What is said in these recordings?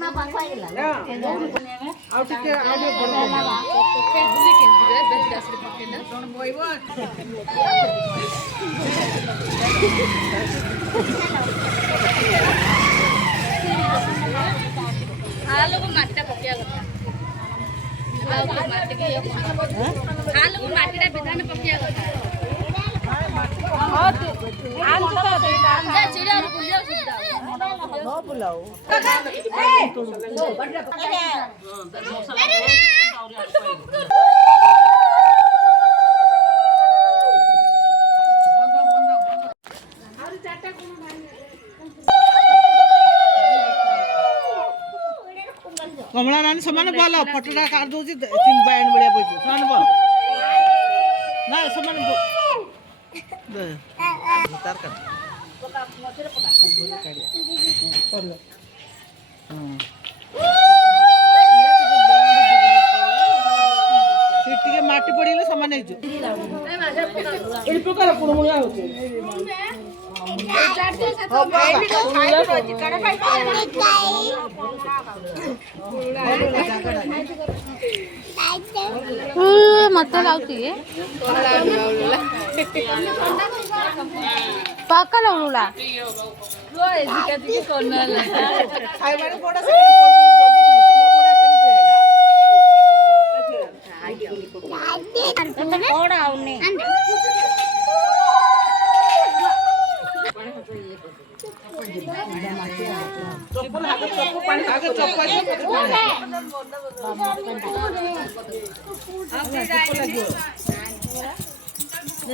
ना पाखा गेला ଆଉ ଟିକେ ఆలుగు మట్టిట పకియా କଥା ఆలుగు మట్టిట బిదాన పకియా କଥା आलू तो जा चिड़िया और पुलिया सुविधा नो बुलाओ कमला नानी समान बोल फटोटा काट दो तीन बैंड बढ़िया पैसे समान बोल ना समान तार कर ଟିକେ ମାଟି ପଡ଼ିଲେ ସମାନ ହେଇଯିବ ଏଇ ପ୍ରକାର କୁଣୁମୁଣିଆ ହଉଛି मत लाउती पक्का लाउला ଖାଇବାରେ ପଡା ସେ कोड़ा आउने चप्पल आगे चप्पल पानी आगे चप्पल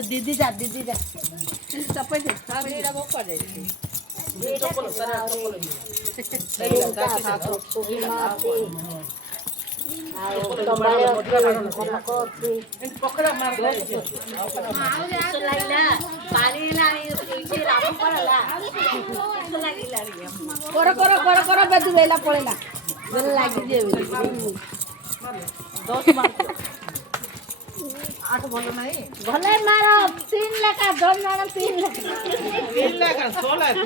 दीदी जा चप्पल दे मेरा वो कर दे चप्पल सारा पकड़ा मार पानी लानी राम पड़ला करो बेदु वेला पड़ेला बेल लागी जे 10 मार 8 भलो नहीं भले मारो 3 लाख 2 जण 3 लाख 3 लाख 6 लाख